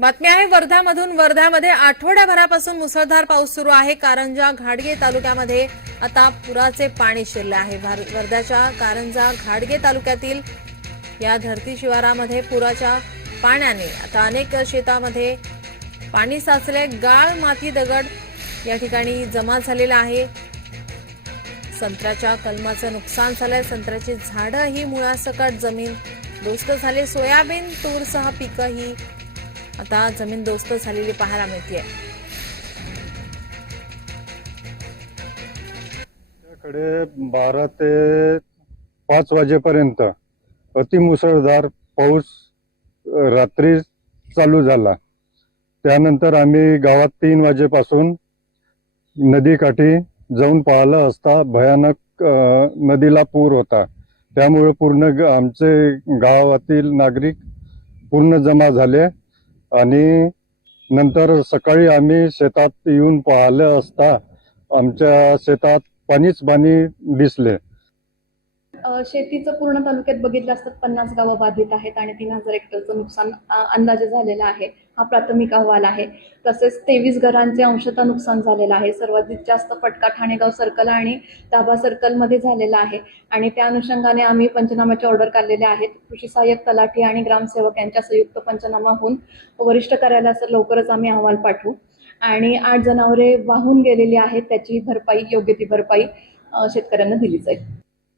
बातमी आहे वर्ध्यामधून वर्ध्यामध्ये आठवड्याभरापासून मुसळधार पाऊस सुरू आहे. कारंजा घाडगे तालुक्यामध्ये आता पुराचे पाणी शिरले आहे. भार- वर्ध्याच्या कारंजा घाडगे तालुक्यातील या धरती शिवारामध्ये पुराच्या पाण्याने आता अनेक शेतामध्ये पाणी साचले. गाळ माती दगड या ठिकाणी जमा झालेला आहे. संत्र्याच्या कलमाचं नुकसान झालंय. संत्र्याची झाडं ही मुळासकट जमीन दोस्त झाले. सोयाबीन तूरसह पिकं ही आता जमीन दोस्त झालेली पाहायला मिळते बारा ते पाच वाजेपर्यंत अतिमुसळधार पाऊस रात्री चालू झाला. त्यानंतर आम्ही गावात तीन वाजेपासून नदीकाठी जाऊन पाहिलं असता भयानक नदीला पूर होता. त्यामुळे पूर्ण ग- आमचे गावातील नागरिक पूर्ण जमा झाले. आणि नंतर सकाळी आम्ही शेतात येऊन पाहिलं असता आमच्या शेतात पाणीच पाणी दिसले. शेतीचं पूर्ण तालुक्यात बघितलं असतात पन्नास गावं बाधित आहेत आणि तीन हजार हेक्टरचं नुकसान अंदाजे झालेलं आहे. हा प्राथमिक अहवाल आहे. तसेच तेवीस घरांचे अंशतः नुकसान झालेलं आहे. सर्वाधिक जास्त फटका ठाणेगाव सर्कल आणि दाभा सर्कलमध्ये झालेला आहे. आणि त्या अनुषंगाने आम्ही पंचनाम्याच्या ऑर्डर काढलेले आहेत कृषी सहाय्यक तलाठी आणि ग्रामसेवक यांच्या संयुक्त पंचनामा होऊन वरिष्ठ कार्यालयास लवकरच आम्ही अहवाल पाठवू. आणि आठ जनावरे वाहून गेलेली आहेत. त्याची भरपाई योग्य ती भरपाई शेतकऱ्यांना दिली जाईल.